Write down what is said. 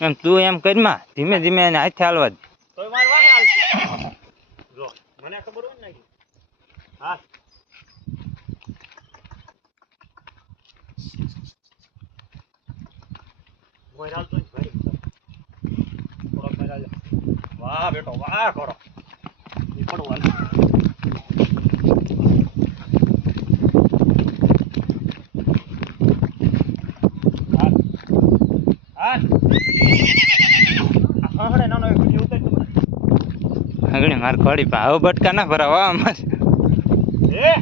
એમ તું એમ કરીમાં ધીમે ધીમે એને હાથે હાલવા દે. તોય માર વાહે હાલશે. જો મને ખબર હોય ને હા મોય હાલતો જ ભાઈ થોડો મેરા લે વાહ બેટો વાહ કરો ઈ પડવાનું હાલ હડે નાનો એક વિડિયો ઉતાર તું આગળ માર ખોડી પા હવે બટકા ના ભરાવા અમારે એ